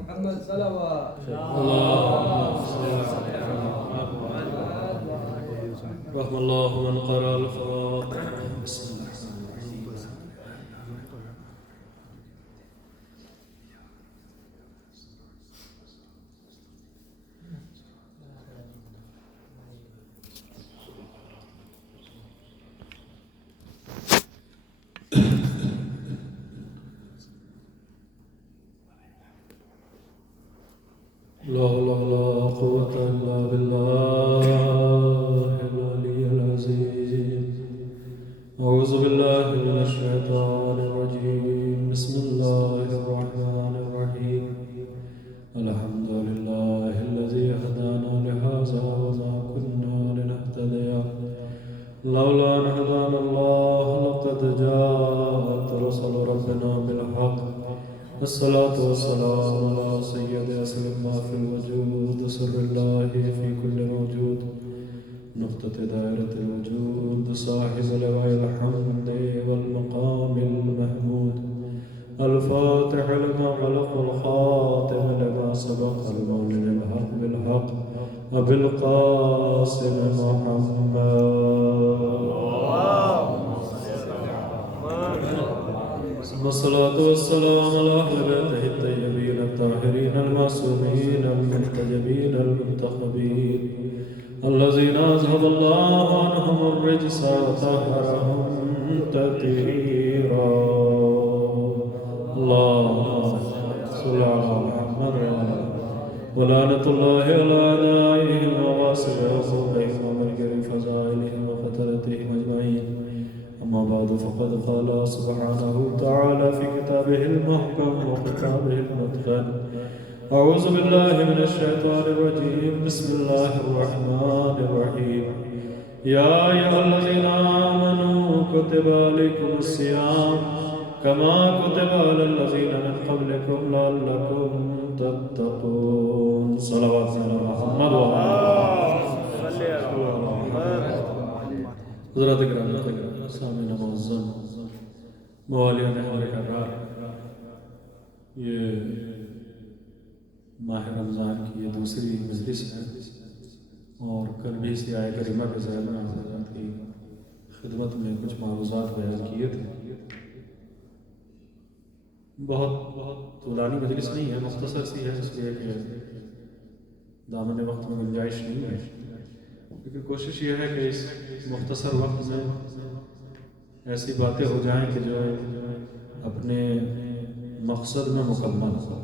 محمد صلوات اللهم صل على محمد رحم الله من قرأ الفاتحة. بسم الله الرحمن الرحيم. لا حول ولا قوة إلا بالله العلي العظيم. أعوذ بالله من الشيطان الرجيم. بسم الله الرحمن الرحيم. الحمد لله الذي هدانا لهذا وما كنا لنهتدي لولا أن هدانا الله لقد جاءت رسل ربنا بالحق. الصلاة والسلام على سيد أسلم ما في الوجود سر الله في كل موجود نقطة دائرة الوجود صاحب لواء الحمد والمقام المحمود الفاتح لما خلق الخاتم لما سبق المولد الحق بالحق أبي القاسم محمد والصلاة والسلام على أهل بيته الطيبين الطاهرين المعصومين المنتجبين المنتخبين الذين أذهب الله عنهم الرجس وطهرهم تطهيرا. اللهم صل على محمد ولعنة الله على أعدائهم وغاصب عقوبهم ومنكر فضائلهم وفترتهم أجمعين. أما بعد فقد قال سبحانه وتعالى في كتابه المحكم وكتابه المتقن. أعوذ بالله من الشيطان الرجيم. بسم الله الرحمن الرحيم. يا أيها الذين آمنوا كتب عليكم الصيام كما كتب على الذين من قبلكم لعلكم تتقون. صلوات على محمد حضرات کرام سامعین معظم موالیان اہل کرار، یہ ماہ رمضان کی یہ دوسری مجلس ہے اور کل بھی سیاہ کریمہ کے ذہن میں حضرات کی خدمت میں کچھ معروضات بیان کیے تھے. بہت طولانی مجلس نہیں ہے، مختصر سی ہے، اس لیے کہ دامن وقت میں گنجائش نہیں ہے، لیکن کوشش یہ ہے کہ اس مختصر وقت میں ایسی باتیں ہو جائیں کہ جو اپنے مقصد میں مکمل ہو.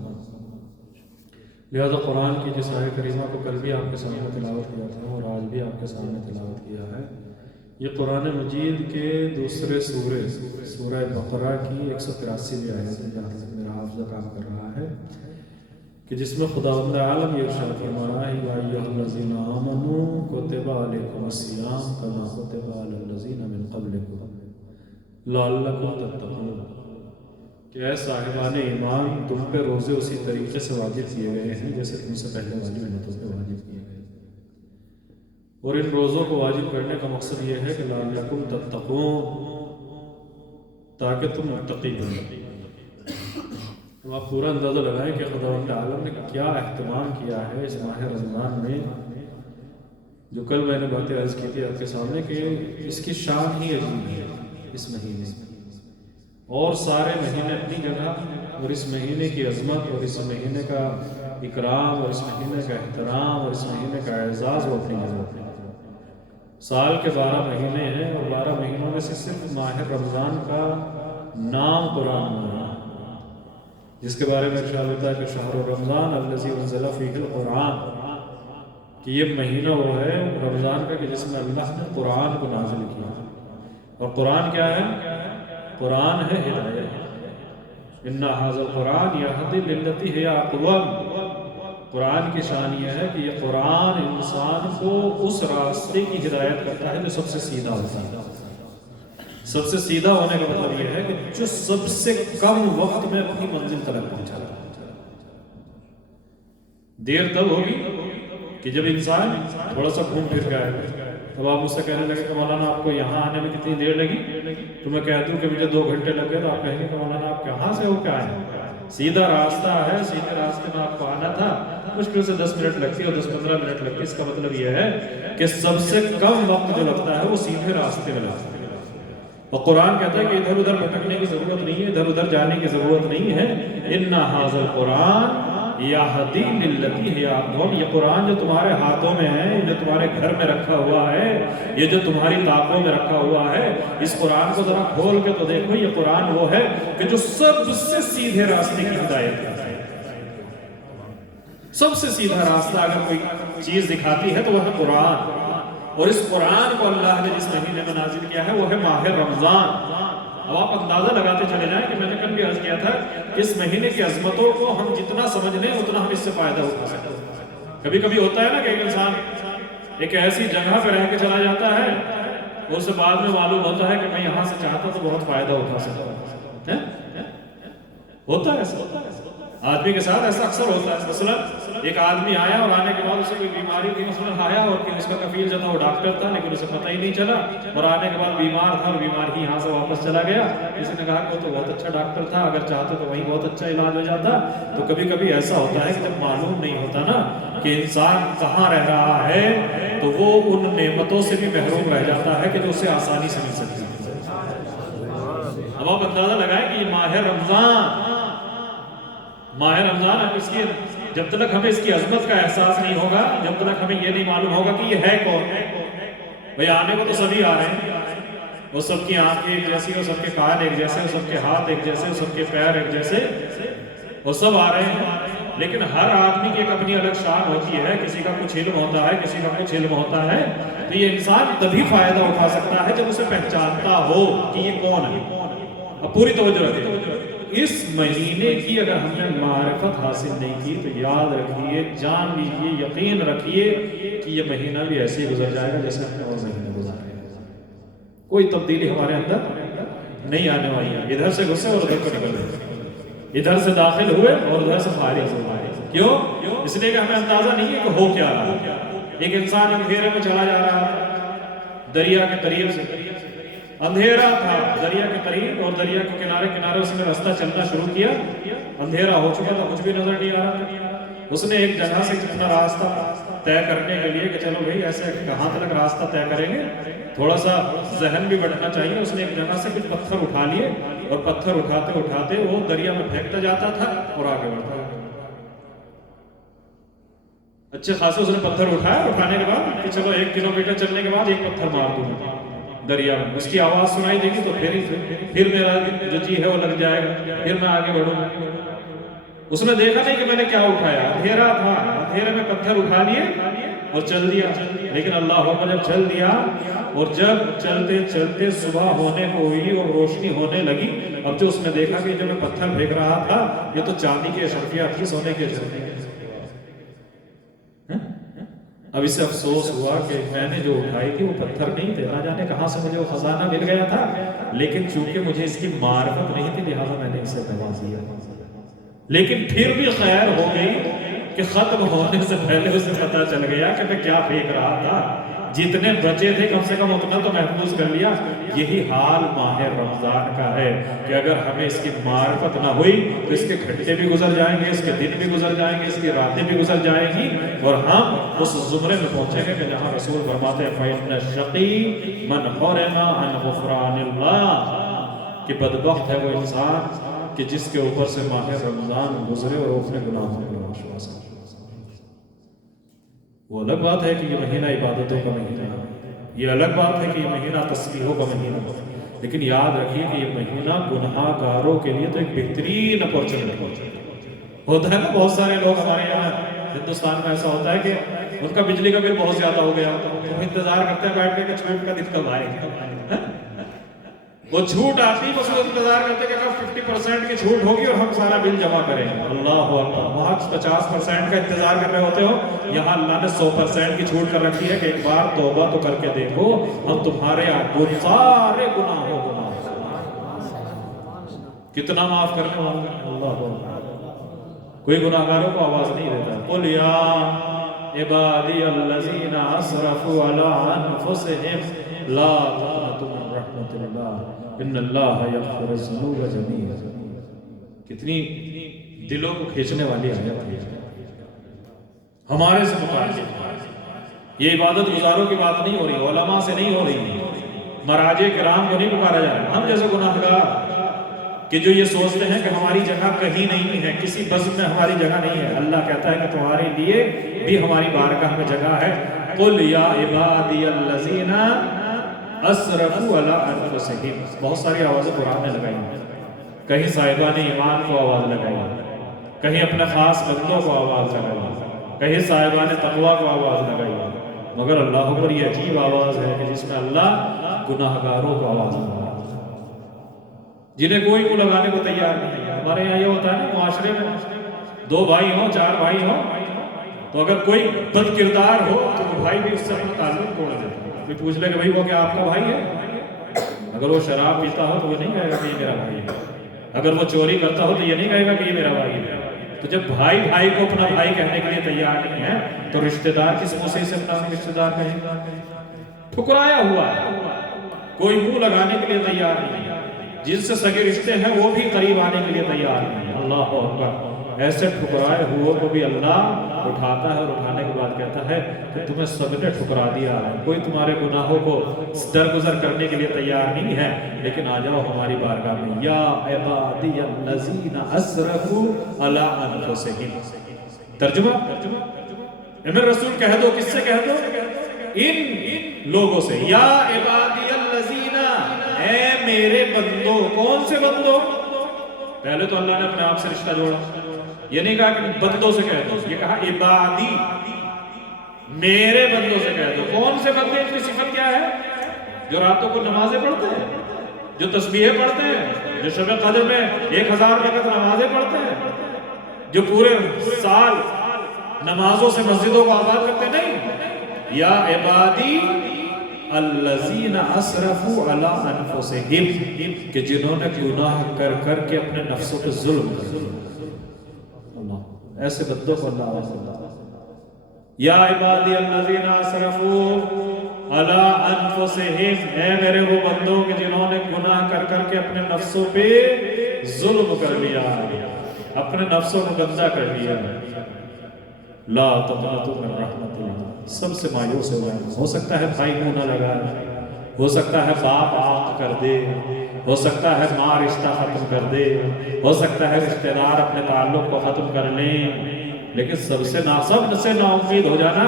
لہذا قرآن کی جس آیت کریمہ کو کل بھی آپ کے سامنے تلاوت کیا تھا اور آج بھی آپ کے سامنے تلاوت کیا ہے، یہ قرآن مجید کے دوسرے سورہ بقرہ کی 183ویں آیت ہے، جہاں تک میرا حافظہ کام کر رہا ہے، کہ جس میں خداوند عالم یہ ارشاد فرما رہا ہے یا ایھا الذین آمنوا کتب علیکم الصیام کما کتب علی الذین من قبلکم لعلکم تتقون، کہ اے صاحبان ایمان تم پہ روزے اسی طریقے سے واجب کیے گئے ہیں جیسے تم سے پہلے والی امتوں پہ واجب کیے گئے، اور ان روزوں کو واجب کرنے کا مقصد یہ ہے کہ لعلکم تتقون، تاکہ تم متقی بنو. آپ پورا اندازہ لگائیں کہ خداوند عالم نے کیا اہتمام کیا ہے اس ماہ رمضان میں. جو کل میں نے باتیں عرض کی تھی آپ کے سامنے کہ اس کی شان ہی عجیب ہے اس مہینے، اور سارے مہینے اپنی جگہ، اور اس مہینے کی عظمت اور اس مہینے کا اکرام اور اس مہینے کا احترام اور اس مہینے کا اعزاز وہ اپنی جگہ ہے. سال کے 12 مہینے ہیں اور 12 مہینوں میں سے صرف ماہ رمضان کا نام قرآن میں ہے، جس کے بارے میں ارشاد ہوتا ہے کہ شہر رمضان الذی انزل فیہ القرآن، کہ یہ مہینہ وہ ہے رمضان کا کہ جس میں اللہ نے قرآن کو نازل کیا. اور قرآن کیا ہے؟ قرآن ہے ہدایت. ان ھذا القرآن یہدی للتی ہی اقوم. قرآن کی شان یہ ہے کہ یہ قرآن انسان کو اس راستے کی ہدایت کرتا ہے جو سب سے سیدھا ہوتا ہے. سب سے سیدھا ہونے کا مطلب یہ ہے کہ جو سب سے کم وقت میں اپنی منزل تک پہنچا رہا ہے. دیر تب ہوگی کہ جب انسان تھوڑا سا گھوم پھر کے آئے. اب آپ مجھ سے کہنے لگے کہ مولانا آپ کو یہاں آنے میں کتنی دیر لگی، تو میں کہہ دوں کہ مجھے 2 گھنٹے لگ گئے، تو آپ کہیں گے کہ مولانا آپ کہاں سے ہو کے آئے؟ سیدھا راستہ ہے، سیدھے راستے میں آپ کو آنا تھا، مشکل سے 10 منٹ لگتی ہے اور 10-15 منٹ لگتی ہے. اس کا مطلب یہ ہے کہ سب سے کم وقت جو لگتا ہے وہ سیدھے راستے میں لگتا ہے. اور قرآن کہتا ہے کہ ادھر ادھر بھٹکنے کی ضرورت نہیں ہے، ادھر ادھر جانے کی ضرورت نہیں ہے. اِنَّ هَٰذَا الْقُرْآنَ يَهْدِي لِلَّتِي هِيَ أَقْوَمُ. یہ قرآن جو تمہارے ہاتھوں میں ہے، جو تمہارے گھر میں رکھا ہوا ہے، یہ جو تمہاری طاقوں میں رکھا ہوا ہے، اس قرآن کو ذرا کھول کے تو دیکھو. یہ قرآن وہ ہے کہ جو سب سے سیدھے راستے کی ہدایت کرتا ہے. سب سے سیدھا راستہ اگر کوئی چیز دکھاتی ہے تو وہ ہے قرآن. اور اس قرآن کو اللہ نے جس مہینے میں نازل کیا ہے وہ ہے ماہ رمضان. اب آپ اندازہ لگاتے چلے جائیں کہ میں نے کل بھی عرض کیا تھا کہ اس مہینے کی عظمتوں کو ہم جتنا سمجھ لیں اتنا ہم اس سے فائدہ اٹھا سکتے ہیں. کبھی کبھی ہوتا ہے نا کہ ایک انسان ایک ایسی جگہ پہ رہ کے چلا جاتا ہے، اس سے بعد میں معلوم ہوتا ہے کہ میں یہاں سے چاہتا تو بہت فائدہ اٹھا سکتا ہوں. ہوتا ہے ایسا، آدمی کے ساتھ ایسا اکثر ہوتا ہے. مثلا ایک آدمی آیا اور آنے کے بعد اسے کوئی بیماری تھی، مثلا آیا اور اس کا کفیل جو تھا وہ ڈاکٹر تھا لیکن اسے پتہ ہی نہیں چلا، اور آنے کے بعد بیمار تھا اور بیمار ہی یہاں سے واپس چلا گیا. کسی نے کہا کہ وہ تو بہت اچھا ڈاکٹر تھا، اگر چاہتے تو وہیں بہت اچھا علاج ہو جاتا. تو کبھی کبھی ایسا ہوتا ہے کہ جب معلوم نہیں ہوتا نا کہ انسان کہاں رہ رہا ہے تو وہ ان نعمتوں سے بھی محروم رہ جاتا ہے کہ جو اسے آسانی سے مل سکتی ہے. اب آپ اندازہ لگائیں کہ یہ ماہ رمضان اب اس کی جب تک ہمیں اس کی عظمت کا احساس نہیں ہوگا، جب تک ہمیں یہ نہیں معلوم ہوگا کہ یہ ہے کون. بھئی آنے کو تو سبھی آ رہے ہیں، وہ سب کی آنکھیں ایک جیسی، وہ سب کے کان ایک جیسے، وہ سب کے ہاتھ ایک جیسے، وہ سب کے پیر ایک جیسے، وہ سب آ رہے ہیں. لیکن ہر آدمی کی ایک اپنی الگ شان ہوتی ہے. کسی کا کچھ علم ہوتا ہے، کسی کا کچھ علم ہوتا ہے. تو یہ انسان تبھی فائدہ اٹھا سکتا ہے جب اسے پہچانتا ہو کہ یہ کون ہے. اب پوری توجہ رکھیں، اس مہینے کی اگر ہم نے معرفت حاصل نہیں کی تو یاد رکھیے، جان لیجیے، یقین رکھیے کہ یہ مہینہ بھی ایسے ہی گزر جائے گا جیسے ہم نے اور مہینے گزارے. کوئی تبدیلی ہمارے اندر نہیں آنے والی ہے. ادھر سے گھسے اور ادھر کو نکل گئے، ادھر سے داخل ہوئے اور ادھر سے فارغ ہوئے. کیوں؟ اس لیے کہ ہمیں اندازہ نہیں ہے کہ ہو کیا رہا. ایک انسان اندھیرے میں چلا جا رہا تھا دریا کے قریب سے. اندھیرا تھا دریا کے قریب اور دریا کے کنارے کنارے اس نے راستہ چلنا شروع کیا. اندھیرا ہو چکا تھا، کچھ بھی نظر نہیں آ رہا. اس نے ایک جگہ سے اپنا راستہ طے کرنے کے لیے کہ چلو بھائی ایسے کہاں تک راستہ طے کریں گے، تھوڑا سا ذہن بھی بڑھنا چاہیے. اس نے ایک جگہ سے کچھ پتھر اٹھا لیے اور پتھر اٹھاتے اٹھاتے وہ دریا میں پھینکتا جاتا تھا اور آگے بڑھتا. اچھے خاصے اس نے پتھر اٹھایا، اٹھانے کے بعد کہ چلو 1 کلومیٹر چلنے کے بعد ایک پتھر مار دوں دریا میں. اس کی آواز سنائی دے گی تو پھر میرا جو جی ہے وہ لگ جائے گا، پھر میں آگے بڑھوں. اس نے دیکھا نہیں کہ میں نے کیا اٹھایا، اندھیرا تھا، اندھیرے میں پتھر اٹھا لیے اور چل دیا. لیکن اللہ اکبر جب چل دیا اور جب چلتے چلتے صبح ہونے کو ہوئی اور روشنی ہونے لگی، اب جو اس نے دیکھا کہ جو میں پتھر پھینک رہا تھا یہ تو چاندی کی اشرفیاں تھی، سونے کی اشرفیاں. اب اسے افسوس ہوا کہ میں نے جو اٹھائی تھی وہ پتھر نہیں تھے، نہ جانے کہاں سے مجھے وہ خزانہ مل گیا تھا، لیکن چونکہ مجھے اس کی معرفت نہیں تھی لہٰذا میں نے اسے نواز دیا. لیکن پھر بھی خیر ہو گئی کہ ختم ہونے سے پہلے اسے پتہ چل گیا کہ میں کیا پھینک رہا تھا. جتنے بچے تھے کم سے کم اتنا تو محفوظ کر لیا. یہی حال ماہ رمضان کا ہے کہ اگر ہمیں اس کی معرفت نہ ہوئی تو اس کے گھنٹے بھی گزر جائیں گے، اس کے دن بھی گزر جائیں گے، اس کی راتیں بھی گزر جائیں گی اور ہم اس زمرے میں پہنچیں گے کہ جہاں رسول فرماتے ہیں فَإِنَّ الشَّقِيَّ مَنْ حُرِمَ عَنْ غُفْرَانِ اللَّهِ، کہ بدبخت ہے وہ انسان کہ جس کے اوپر سے ماہ رمضان گزرے اور اپنے گناہوں کو معاف کرے. وہ الگ بات ہے کہ یہ مہینہ عبادتوں کا مہینہ ہے، یہ الگ بات ہے کہ یہ مہینہ تسبیحوں کا مہینہ ہے، لیکن یاد رکھیے کہ یہ مہینہ گناہ گاروں کے لیے تو ایک بہترین اپورچنٹی ہوتا ہے نا. بہت سارے لوگ ہمارے یہاں ہندوستان میں ایسا ہوتا ہے کہ ان کا بجلی کا بل بہت زیادہ ہو گیا تو وہ انتظار کرتے ہیں بیٹھ کے کہ چھوٹ کا دن کب آئے گا. وہ چھوٹ آتی بس وہ انتظار کرتے کہ 50% کی چھوٹ ہوگی اور ہم سارا بل جمع کریں گے. اللہ اکبر، وہاں 50% کا انتظار کر رہے ہوتے ہو، یہاں اللہ نے 100% کی چھوٹ کر رکھی ہے کہ ایک بار توبہ تو کر کے دیکھو، ہم تمہارے سارے گناہوں کو معاف کتنا معاف کرنے والے ہیں. اللہ اکبر، کوئی گناہگاروں کو آواز نہیں دیتا. قل یا عبادی الذین اسرفوا علی انفسہم لا تقنطوا من رحمت اللہ ان اللہ یغفر الذنوب جميعا. کتنی دلوں کو کھینچنے والی آیت ہے، ہمارے سے متعلق۔ یہ عبادت گزاروں کی بات نہیں ہو رہی، علماء سے نہیں ہو رہی، مراجع کرام کو نہیں پکارا جا رہا۔ ہم جیسے گناہگار کہ جو یہ سوچتے ہیں کہ ہماری جگہ کہیں نہیں ہے، کسی بزم میں ہماری جگہ نہیں ہے، اللہ کہتا ہے کہ تمہارے لیے بھی ہماری بارگاہ میں جگہ ہے۔ قُلْ يَا عِبَادِيَ الَّذِينَ أَسْرَفُوا عَلَىٰ أَنفُسِهِمْ۔ بہت ساری آوازیں قرآن نے لگائی ہیں، کہیں صاحبان ایمان کو آواز لگائی، کہیں اپنے خاص بندوں کو آواز لگائی، کہیں صاحبان تقویٰ کو آواز لگائی، مگر اللہ پر یہ عجیب آواز ہے کہ جس میں اللہ گناہگاروں کو آواز لگائی، جنہیں کوئی کو لگانے کو تیار نہیں ہے۔ ہمارے یہاں یہ ہوتا ہے نا، معاشرے میں 2 بھائی ہوں 4 بھائی ہوں تو اگر کوئی بد کردار ہو تو بھائی بھی اس سے اپنا تعلق توڑ دیتا ہے۔ کوئی پوچھ لے کہ بھائی وہ کیا آپ کا بھائی ہے؟ اگر وہ شراب پیتا ہو تو وہ نہیں کہے گا کہ یہ میرا بھائی ہے، اگر وہ چوری کرتا ہو تو یہ نہیں کہے گا کہ یہ میرا بھائی ہے۔ تو جب بھائی بھائی کو اپنا بھائی کہنے کے لیے تیار نہیں ہے تو رشتہ دار کس منہ سے اپنا رشتہ دار کہیں گا؟ ٹھکرایا ہوا ہے، کوئی منہ لگانے کے لیے تیار نہیں ہے، جن سے سگے رشتے ہیں وہ بھی قریب آنے کے لیے تیار نہیں ہے۔ اللہ اکبر، ایسے ٹھکرائے ہوئے کو بھی اللہ اٹھاتا ہے اور اٹھانے کے بعد کہتا ہے کہ تمہیں سب نے ٹھکرا دیا ہے، کوئی تمہارے گناہوں کو درگزر کرنے کے لیے تیار نہیں ہے، لیکن آ جاؤ ہماری بارگاہ میں۔ یا عبادی الذین اسرفوا علی انفسہم۔ ترجمہ امر رسول کہہ دو، کس سے کہہ دو؟ ان لوگوں سے، یا عبادی الذین، اے میرے بندوں۔ کون سے بندوں؟ پہلے تو اللہ نے اپنے آپ سے رشتہ جوڑا، یہ نہیں کہا کہ بندوں سے کہہ دو، یہ کہا عبادی، میرے بندوں سے کہہ دو۔ کون سے بندے؟ ان کی صفت کیا ہے؟ جو راتوں کو نمازیں پڑھتے ہیں، جو تسبیحیں پڑھتے ہیں، جو شب قدر میں 1000 رکعت نمازیں پڑھتے ہیں، جو پورے سال نمازوں سے مسجدوں کو آباد کرتے نہیں۔ یا عبادی الذین اسرفوا علی انفسہم، کہ جنہوں نے گناہ کر کر کے اپنے نفسوں پہ ظلم کر دیا۔ اللہ ایسے بندوں کو اللہ آواز دیتا ہے، یا عبادی الذین اسرفوا علی انفسہم، اے میرے وہ بندوں کہ جنہوں نے گناہ کر کر کے اپنے نفسوں پہ ظلم کر لیا، اپنے نفسوں کو گندہ کر لیا۔ لا تقنطوا من رحمت اللہ، سب سے مایوس ہو جائے۔ ہو سکتا ہے بھائی منہ نہ لگائے، ہو سکتا ہے باپ آنکھ کر دے، ہو سکتا ہے ماں رشتہ ختم کر دے، ہو سکتا ہے رشتہ دار اپنے تعلق کو ختم کر لیں، لیکن سب سے نا امید ہو جانا،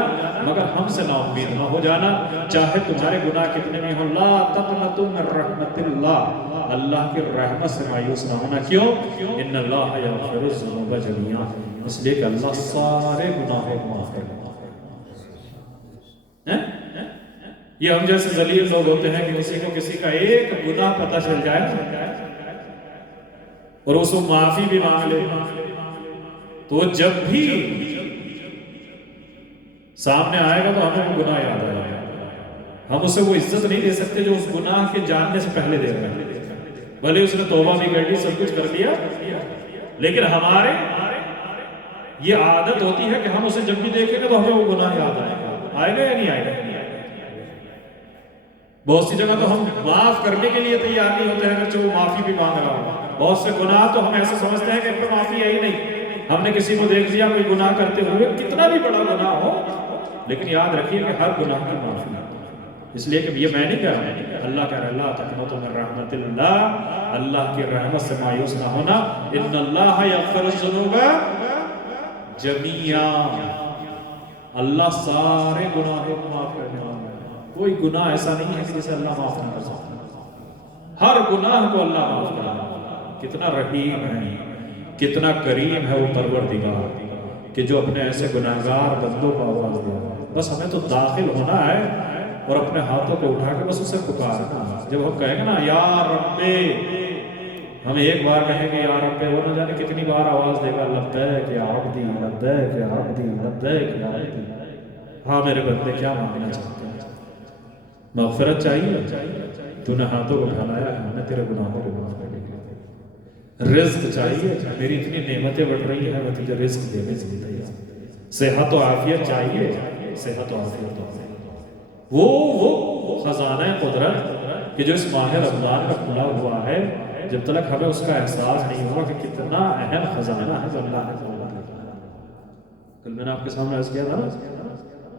مگر ہم سے نا امید نہ ہو جانا، چاہے تمہارے گناہ کتنے بھی ہوں۔ لا تقنطوا من رحمت اللہ، اللہ کی رحمت سے مایوس نہ ہونا۔ کیوں؟ ان اللہ یغفر الذنوب جمیعا، اس لیے کہ اللہ سارے گناہوں کو معاف کرتا ہے۔ یہ ہم جیسے ذلیل لوگ ہوتے ہیں کہ کسی کو کسی کا ایک گناہ پتہ چل جائے اور اس کو معافی بھی مانگ لے، تو جب بھی سامنے آئے گا تو ہمیں وہ گناہ یاد آئے گا، ہم اسے وہ عزت نہیں دے سکتے جو اس گناہ کے جاننے سے پہلے دے رہے ہیں۔ بھلے اس نے توبہ بھی کر لی، سب کچھ کر لیا، لیکن ہمارے یہ عادت ہوتی ہے کہ ہم اسے جب بھی دیکھیں گے تو ہمیں وہ گناہ یاد آئے گا۔ آئے گا یا نہیں آئے گا؟ بہت سی جگہ تو ہم معاف کرنے کے لیے تیار نہیں ہوتے ہیں اگرچہ وہ معافی بھی مانگ رہا ہو۔ بہت سے گناہ تو ہم ایسے سمجھتے ہیں کہ ان پہ معافی ہے ہی نہیں۔ ہم نے کسی کو دیکھ لیا کوئی گناہ کرتے ہوئے، کتنا بھی بڑا گناہ ہو، لیکن یاد رکھیے کہ ہر گناہ کی معافی ہے۔ اس لیے کہ یہ میں نہیں کہہ رہا ہوں، اللہ کہہ رہا ہے لا تقنطوا من رحمت اللہ، اللہ کی رحمت سے مایوس نہ ہونا۔ ان اللہ یغفر الذنوب جمیعا، اللہ سارے گناہوں کو معاف کرنے والا ہے۔ کوئی گناہ ایسا نہیں ہے کہ جسے اللہ معاف نہ کر سکتا، ہر گناہ کو اللہ معاف کرنے والا۔ کتنا رحیم ہے، کتنا کریم ہے وہ پروردگار کہ جو اپنے ایسے گناہگار بندوں کو آواز دے رہا ہے۔ بس ہمیں تو داخل ہونا ہے اور اپنے ہاتھوں کو اٹھا کے بس اسے پکارنا۔ جب ہم کہیں گے نا یا رب، ہم ایک بار کہیں گے یا رب، وہ نہ جانے کتنی بار آواز دے گا لبیک یا عبدی لبیک یا عبدی لبیک یا عبدی۔ ہاں میرے بندے کیا مانگنا چاہتے ہیں؟ مغفرت چاہیے؟ تو نے ہاتھوں کو پھیلایا ہے، ہم نے تیرے گناہوں کو معاف کر دیا۔ رزق چاہیے؟ میری اتنی نعمتیں بڑھ رہی ہیں، میں تجھے رزق دینے سے تیار۔ صحت و عافیت چاہیے؟ صحت و عافیت وہ خزانہ قدرت کہ جو اس ماہ رمضان کا کھلا ہوا ہے، جب تک ہمیں اس کا احساس نہیں ہوگا کہ کتنا اہم خزانہ ہے جو اللہ نے توڑا ہے۔ کل میں نے آپ کے سامنے عرض کیا تھا نا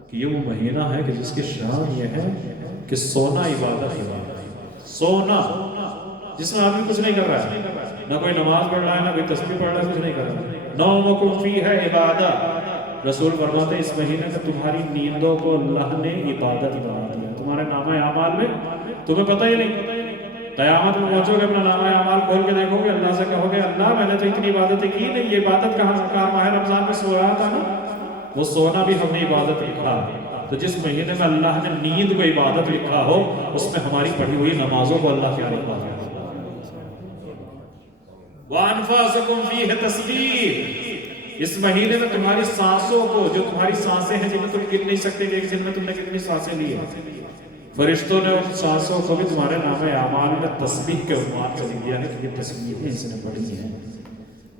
کہ یہ وہ مہینہ ہے کہ جس کی شان یہ ہے کہ سونا عبادت ہے، سونا جس میں آدمی کچھ نہیں کر رہا ہے، نہ کوئی نماز پڑھ رہا ہے، نہ کوئی تسبیح پڑھ رہا ہے، کچھ نہیں کر رہا ہے۔ نومکم فیہ عبادت، رسول فرماتے ہیں اس مہینے میں تمہاری نیندوں کو اللہ نے عبادت بنا دیا۔ تمہارے نامہ اعمال میں تمہیں پتہ ہی نہیں، قیامت میں پہنچو گے اپنا نامہ اعمال کھول کے دیکھو گے، اللہ سے کہو گے اللہ میں نے تو اتنی عبادتیں کی نہیں، یہ عبادت کہاں ماہ رمضان میں سو رہا تھا نا، وہ سونا بھی ہم نے عبادت لکھا۔ تو جس مہینے میں اللہ نے نیند کو عبادت لکھا ہو، اس میں ہماری پڑھی ہوئی نمازوں کو اللہ کیا لکھا ہے؟ وَأَنفَاسَكُمْ فِيهِ تَسْبِيحٌ، اس مہینے میں تمہاری سانسوں کو، جو تمہاری سانسیں ہیں جن میں تم گن نہیں سکتے کہ ایک دن میں تم نے کتنی سانسیں لی ہیں، فرشتوں نے ان سانسوں کو بھی تمہارے نام اعمال میں تسبیح کے عنوان سے لکھ دیا ہے کہ یہ تسبیحیں اس نے پڑھی ہیں۔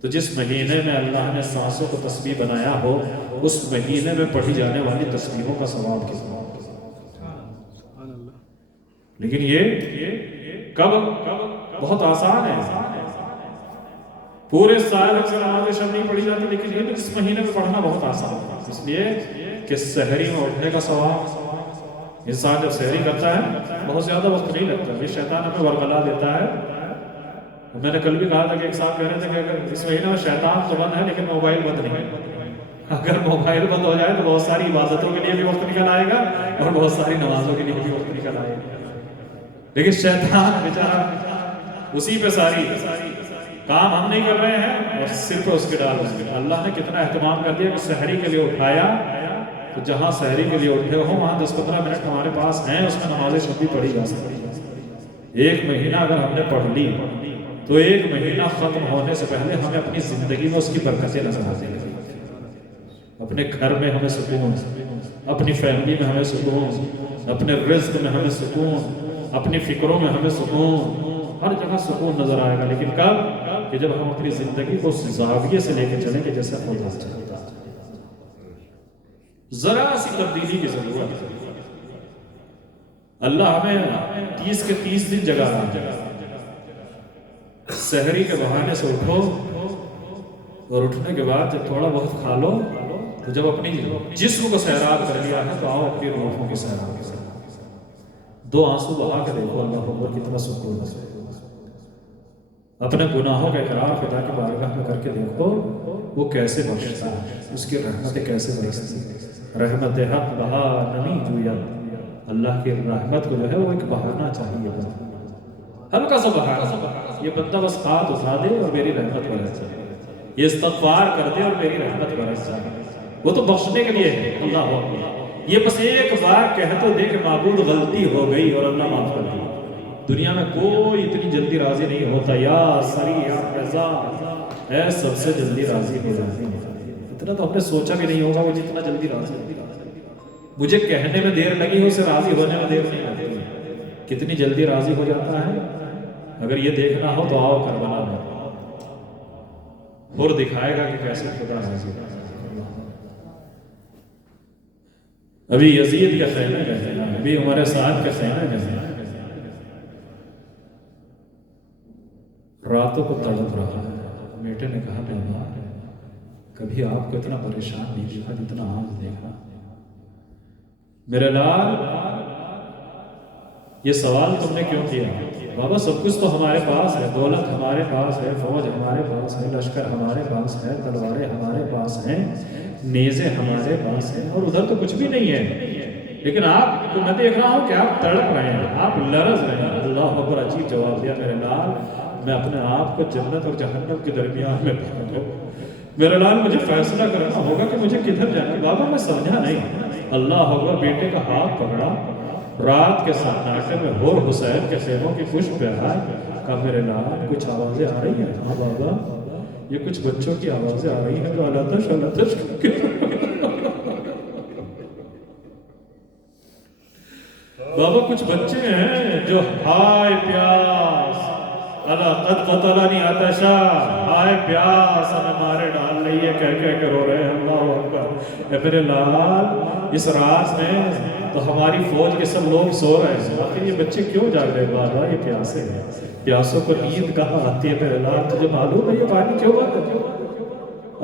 تو جس مہینے میں اللہ نے سانسوں کو تسبیح بنایا ہو، اس مہینے میں پڑھی جانے والی تسبیحوں کا ثواب کتنا ہوگا؟ لیکن یہ کب؟ بہت آسان ہے، پورے سال اکثر نماز شب نہیں پڑھی جاتی، لیکن یہ اس مہینے میں پڑھنا بہت آسان ہے، اس لیے کہ سحری میں اٹھنے کا ثواب، انسان جب سحری کرتا ہے بہت زیادہ وقت نہیں لگتا، یہ شیطان ہمیں ورغلا دیتا ہے۔ میں نے کل بھی کہا تھا کہ ایک صاحب کہہ رہے تھے کہ اگر اس مہینے میں شیطان تو بند ہے لیکن موبائل بند نہیں ہے، اگر موبائل بند ہو جائے تو بہت ساری عبادتوں کے لیے بھی وقت نکل آئے گا اور بہت ساری نمازوں کے لیے بھی وقت نکل آئے گا، لیکن شیطان بیچارہ اسی پہ ساری کام ہم نہیں کر رہے ہیں اور صرف اس کے ڈال رہے ہیں۔ اللہ نے کتنا اہتمام کر دیا کہ سحری کے لیے اٹھایا، تو جہاں سحری کے لیے اٹھے ہو وہاں 10-15 منٹ ہمارے پاس ہیں، اس میں نماز شب بھی پڑھی جا سکتی ہے۔ ایک مہینہ اگر ہم نے پڑھ لی تو ایک مہینہ ختم ہونے سے پہلے ہمیں اپنی زندگی میں اس کی برکتیں نظر آتی ہیں، اپنے گھر میں ہمیں سکون، اپنی فیملی میں ہمیں سکون، اپنے رزق میں ہمیں سکون، اپنی فکروں میں ہمیں سکون، ہر جگہ سکون نظر آئے گا۔ لیکن کب؟ کہ جب ہم اپنی زندگی کو اس زاویے سے لے کے چلیں گے جیسا خدا چاہتا ہے۔ ذرا سی تبدیلی کی ضرورت ہے۔ اللہ ہمیں 30 کے 30 دن جگا رہا ہے، سحری کے بہانے سے اٹھو اور اٹھنے کے بعد جب تھوڑا بہت کھا لو تو جب اپنی جسم کو سیراب کر لیا ہے تو آؤ اپنی روحوں کی سیراب کی، دو آنسو بہا کے دیکھو اللہ اکبر کتنا سکون ہے۔ اپنے گناہوں کا اقرار خدا کی بارگاہ میں کر کے دیکھو وہ کیسے بخشتا ہے، اس کی رحمتیں کیسے برستی ہیں۔ رحمت حق بہا نمی جویا، اللہ کی رحمت کو جو ہے وہ ایک بہانا چاہیے، ہلکا سا بہانا، یہ بندہ بس ہاتھ اٹھا دے اور میری رحمت برس جائے، یہ استغفار کر دے اور میری رحمت برس جائے، وہ تو بخشنے کے لیے ہے۔ اللہ اکبر، یہ بس ایک بار کہہ تو دے کہ معبود غلطی ہو گئی اور اللہ معاف کر دی۔ دنیا میں کوئی اتنی جلدی راضی نہیں ہوتا، یا سری یا رضا، اے سب سے جلدی راضی ہو جاتی ہے۔ اتنا تو ہم نے سوچا بھی نہیں ہوگا وہ جتنا جلدی راضی ہوتی ہے۔ مجھے کہنے میں دیر لگی، اسے راضی ہونے میں دیر نہیں لگتی، کتنی جلدی راضی ہو جاتا ہے۔ اگر یہ دیکھنا ہو تو آؤ کربلا میں، اور دکھائے گا کہ کیسے خدا راضی ہے۔ ابھی یزید کے خیمے میں ہے، ابھی عمر سعد کے خیمے میں ہے، راتوں کو تڑپ رہا ہے۔ بیٹے نے کہا بابا کبھی آپ کو اتنا پریشان نہیں دیکھا جتنا آج دیکھا۔ میرے لال یہ سوال تم نے کیوں کیا؟ بابا سب کچھ تو ہمارے پاس ہے، دولت ہمارے پاس ہے، فوج ہمارے پاس ہے، لشکر ہمارے پاس ہے، تلواریں ہمارے پاس ہیں، نیزیں ہمارے پاس ہیں، اور ادھر تو کچھ بھی نہیں ہے، لیکن آپ کو میں دیکھ رہا ہوں کہ آپ تڑپ رہے ہیں، آپ لرز رہے ہیں۔ اللہ اکبر، عجیب جواب دیا میرے لال، میں اپنے آپ کو جنت اور جہنم کے درمیان میں پہنچوں، میرے لال مجھے فیصلہ کرنا ہوگا کہ مجھے کدھر جانا ہے۔ بابا میں سمجھا نہیں۔ اللہ اکبر، بیٹے کا ہاتھ پکڑا، رات کے سناٹے میں ہور حسین کے خیموں کی پشت پہ آئے، کہا میرے لال کچھ آوازیں آ رہی ہیں؟ ہاں بابا یہ کچھ بچوں کی آوازیں آ رہی ہیں جو الاتش الاتش بابا کچھ بچے ہیں جو ہائے پیاس اللہ قد قتلنی عطشا، آئے پیاس ہمیں مارے ڈال رہی ہے، کہہ کے رو رہے ہیں اللہ اکبر۔ اے میرے لال اس رات میں تو ہماری فوج کے سب لوگ سو رہے ہیں، آخر یہ بچے کیوں جاگ رہے بابا؟ یہ پیاسے ہیں، پیاسوں کو نیند کہاں آتی ہے میرے لال؟ تجھے معلوم ہے یہ پانی کیوں بند ہے؟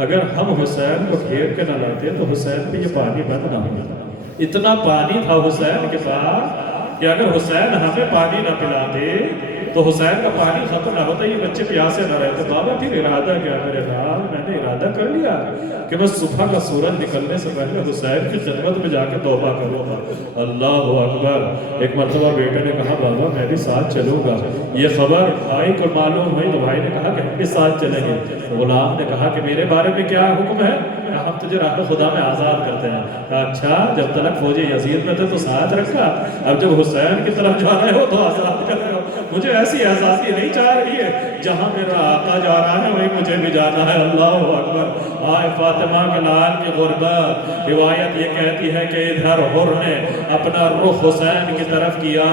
اگر ہم حسین کو گھیر کے نہ لاتے تو حسین پہ یہ پانی بند نہ ہوتا۔ اتنا پانی تھا حسین کے پاس کہ اگر حسین ہمیں پانی نہ پلاتے تو حسین کا پانی ختم نہ ہوتا، یہ بچے پیاسے نہ رہتے۔ بابا پھر ارادہ کیا میرے لال؟ میں نے ارادہ کر لیا کہ میں صبح کا سورج نکلنے سے پہلے حسین کی خدمت میں جا کے توبہ کروں گا۔ اللہ اکبر۔ ایک مرتبہ بیٹے نے کہا بابا میں بھی ساتھ چلوں گا۔ یہ خبر بھائی کو معلوم ہوئی تو بھائی نے کہا کہ ہم بھی ساتھ چلیں گے۔ غلام نے کہا کہ میرے بارے میں کیا حکم ہے؟ ہم تجھے راہ خدا میں آزاد کرتے ہیں۔ کہا اچھا، جب تلک فوج یزید میں تھے تو ساتھ رکھا، اب جب حسین کی طرف جا رہے ہو تو آزاد کر رہے ہو۔ مجھے ایسی آزادی نہیں چاہ رہی ہے، جہاں میرا آقا جا رہا ہے وہیں مجھے بھی جانا ہے۔ اللہ اکبر۔ آئے فاطمہ کے لال کی غربت، روایت یہ کہتی ہے کہ ادھر حر نے اپنا رخ حسین کی طرف کیا،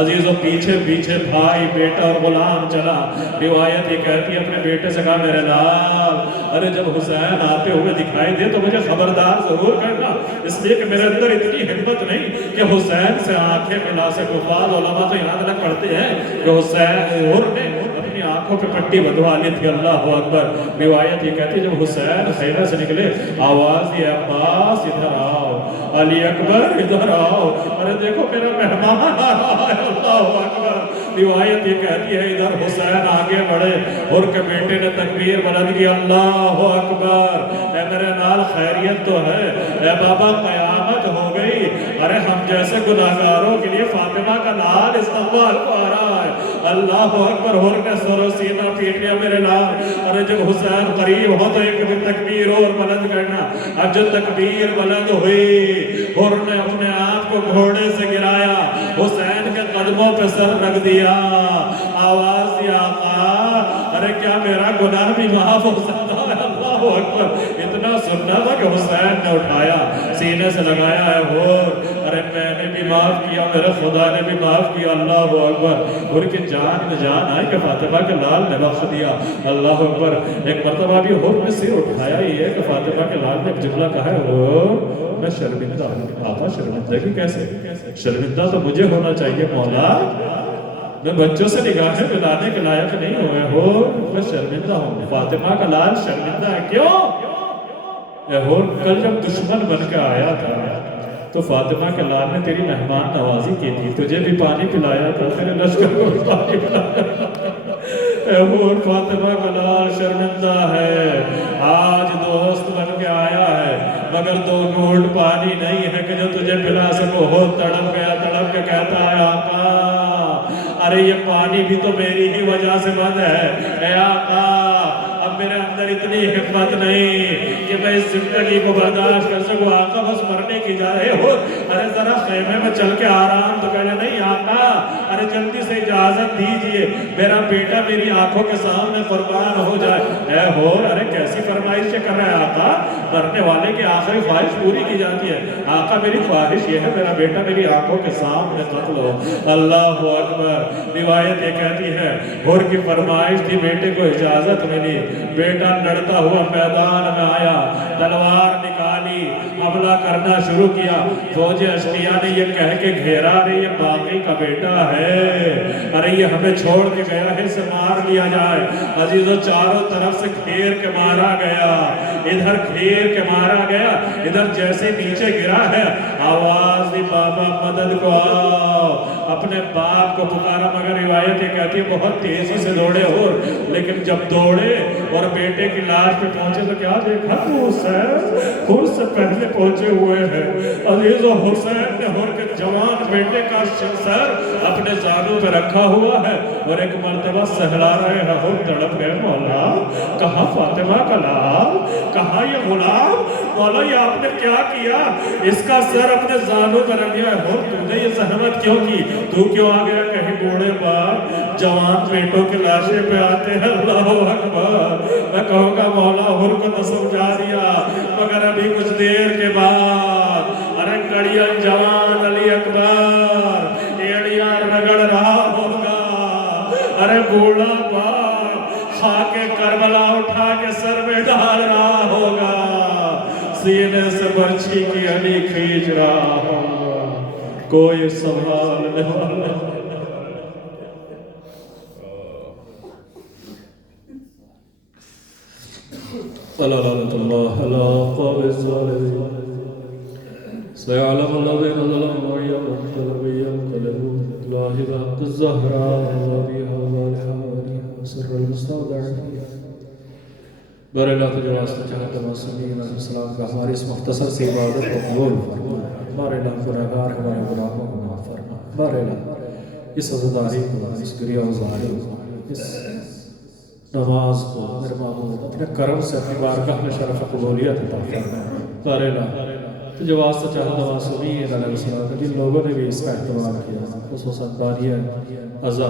عزیزوں پیچھے پیچھے بھائی بیٹا اور غلام چلا۔ روایت یہ کہتی ہے اپنے بیٹے سے کہا میرے لال ارے جب حسین آتے ہوئے دکھائی دے تو مجھے خبردار ضرور کرنا، اس لیے کہ میرے اندر اتنی ہمت نہیں کہ حسین سے آنکھیں ملا سکوں۔ بعض علماء تو یہاں تک پڑھتے ہیں کہ حسین حر نے اپنی آنکھوں پہ پٹی بدھوا لی تھی۔ اللہ اکبر۔ روایت یہ کہتی ہے جب حسین خیمہ سے نکلے آواز دی عباس ادھر آؤ، علی اکبر ادھر آؤ، ارے دیکھو میرا مہمان آ رہا ہے۔ اللہ اکبر۔ روایت یہ کہتی ہے ادھر حسین آگے بڑھے، حر کے بیٹے نے تکبیر بلند کی، اللہ اکبر۔ اے میرے نال خیریت تو ہے؟ اے بابا قیامت ہو گئی، ارے ہم جیسے گناہگاروں کے لیے فاطمہ کا لال استقبال کو آ رہا ہے۔ اللہ اکبر۔ حر نے سر و سینہ پیٹ لیا میرے لال، ارے جب حسین قریب ہو تو ایک تکبیر اور بلند کرنا۔ اب جو تکبیر بلند ہوئی، حر نے اپنے آپ کو گھوڑے سے گرایا، حسین کے قدموں پہ سر رکھ دیا، آواز دی آقا ارے کیا میرا گناہ بھی معاف ہو سکتا ہے؟ اللہ اکبر۔ اتنا سننا تھا کہ حسین نے اٹھایا، سینے سے لگایا ہے حر، ارے میں نے بھی معاف کیا، میرے خدا نے بھی معاف کیا۔ اللہ اکبر۔ حر کی جان میں جان آئی کہ فاطمہ کے لال نے بخش دیا۔ اللہ اکبر۔ ایک مرتبہ بھی حر نے سر اٹھایا ہی ہے کہ فاطمہ کے لال نے ایک جملہ کہا ہے حر میں شرمندہ ہوں۔ آقا شرمندگی کیسے؟ شرمندہ تو مجھے ہونا چاہیے مولا، میں بچوں سے نگاہیں ملانے کے لائق نہیں ہوئے ہو، میں شرمندہ ہوں۔ فاطمہ کا لال شرمندہ ہے کیوں؟ اے حر کل جب دشمن بن کے آیا تھا تو فاطمہ کے لال نے تیری مہمان نوازی کی تھی، تجھے بھی پانی پلایا تھا، تیرے لشکر کو بھی پانی پلایا تھا۔ اے حر فاطمہ کا لال شرمندہ ہے، آج دوست بن کے آیا ہے مگر 2 گھونٹ پانی نہیں ہے کہ جو تجھے پلا سکو۔ حر تڑپ گیا، تڑپ کے کہتا ہے آقا ارے یہ پانی بھی تو میری ہی وجہ سے بند ہے، اے آقا اب میرے اندر اتنی حکمت نہیں کہ میں اس زندگی کو برداشت کر سکوں، آقا بس مرنے کی جا رہے ہو، ارے ذرا خیمے میں چل کے آرام تو کہنے نہیں آقا ارے جلدی سے اجازت دیجئے، میرا بیٹا میری آنکھوں کے سامنے قربان ہو جائے۔ اے ہو ارے کیسی فرمائشیں کر رہے ہیں آقا، مرنے والے کی آخری خواہش پوری کی جاتی ہے۔ آقا میری خواہش یہ ہے میرا بیٹا میری آنکھوں کے سامنے قتل ہو۔ اللہ اکبر۔ روایت یہ کہتی ہے حر کی فرمائش تھی، بیٹے کو اجازت ملی، بیٹا لڑتا ہوا میدان میں آیا، تلوار نکالی، حملہ کرنا شروع کیا۔ فوج اشقیاء نے یہ کہہ کے گھیرا ارے یہ باقی کا بیٹا ہے، ارے یہ ہمیں چھوڑ کے گیا ہے، اسے مار لیا جائے۔ عزیزو چاروں طرف سے گھیر کے مارا گیا، ادھر گھیر کے مارا گیا، ادھر جیسے نیچے گرا ہے آواز دی بابا مدد کو آؤ، اپنے باپ کو پکارا، مگر روایت یہ کہتی ہے بہت تیزی سے دوڑے حر، لیکن جب دوڑے اور بیٹے کی لاش پہ پہنچے تو کیا دیکھا تو حسین حر سے پہلے پہنچے ہوئے ہیں۔ عزیزو حسین نے حر کے جوان بیٹے کا سر اپنے زانوں پہ رکھا ہوا ہے اور ایک مرتبہ سہلا رہے ہیں۔ حر تڑپ گئے، مولا کہاں فاطمہ کا لال، کہاں یہ غلام، مولا یہ آپ نے کیا کیا، اس کا سر اپنے زانوں پہ رکھ دیا ہے۔ حر تو نے یہ زحمت کیوں کی، تو کیوں آ گیا؟ کہیں بوڑھے باپ جوان بیٹوں کے لاشے پہ آتے ہیں۔ اللہ اکبر۔ میں کہوں گا مولا حر کو تو سمجھا دیا مگر ابھی کچھ دیر کے بعد ارے کڑیاں جوان علی اکبر ایڑیاں رگڑ رہا ہوگا، ارے بوڑھا باپ خاک کربلا اٹھا کے سر میں ڈال رہا ہوگا، سینے سے برچھی کی علی کھینچ رہا ہوگا، کوئی سنبھالنے والا لعنة الله على قوم الظالمين سيعلم الذين ظلموا أيام القلب ينقلبون لاهبة الزهراء وأبيها والحواريها وسر المستودع بر اللہ تجھے واسطہ چاہتا معصومین علیہ السلام کا ہماری اس مختصر سی عبادت کو قبول فرما، بر اللہ گناہگار ہمارے گناہوں کو معاف فرما، بر اللہ اس عزاداری کو، اس گریہ وزاری کو، اس نماز کو میرے معبود اپنے کرم سے اپنی بارگاہ میں شرف قبولیت عطا فرما، بر اللہ تجھے واسطہ چاہتا معصومین علیہ السلام جن لوگوں نے بھی اس کا اہتمام کیا، خصوصاً بانیہ عزا،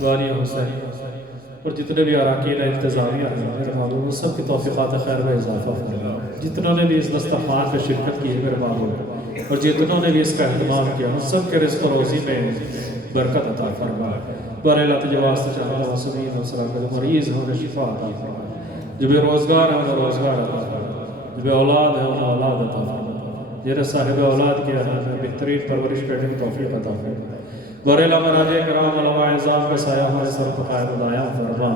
بانیہ حسین اور جتنے بھی اراکین انتظامیہ ہیں میرے معبود سب کی توفیقات خیر میں اضافہ فرما، جتنوں نے بھی اس دسترخوان پہ شرکت کی ہے میرے معبود اور جتنوں نے بھی اس کا اہتمام کیا ان سب کے رزق و روزی میں برکت عطا فرما، بر اللہ تجھے واسطہ چاہتا معصومین علیہ السلام جو مریض ہیں انہیں شفا عطا فرما، جو بے روزگار ہیں انہیں روزگار عطا فرما، جو بے اولاد ہیں انہیں اولاد عطا فرما، جنہیں صاحب اولاد کیا ہے انہیں بہترین پرورش کرنے کی توفیق عطا فرما، بر اللہ مراجع کرام علماء اعظام کا سایہ ہمارے سر پر قائم دائم فرما،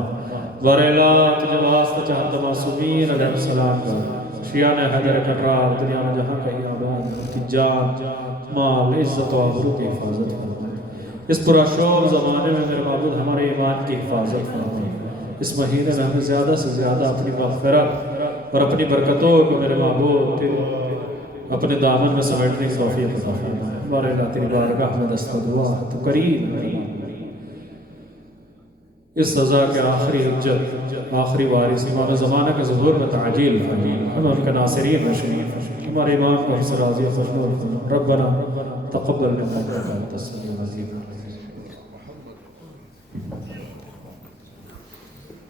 بر اللہ تجھے واسطہ چاہتا معصومین علیہ السلام کا شیعان حیدر کرار دنیا میں جہاں کہیں آباد کی جان مال عزت و آبرو کی حفاظت فرما، اس پراشور زمانے میں میرے معبود ہمارے ایمان کی حفاظت فرما، اس مہینے میں ہمیں زیادہ سے زیادہ اپنی مغفرت اور اپنی برکتوں کو میرے معبود اپنے دامن میں سمیٹنے کی توفیق عطا فرما، بارے اللہ تیری بارگاہ میں دست دعا تو کریم ہے، اس سزا کے آخری حجت آخری وارث امام زمانہ کے ظہور میں تعجیل فرما، ہم ان کے ناصرین میں شریف ہمارے امام کو حفظ راضی فرما، ربنا تقبل منا انک انت السمیع العلیم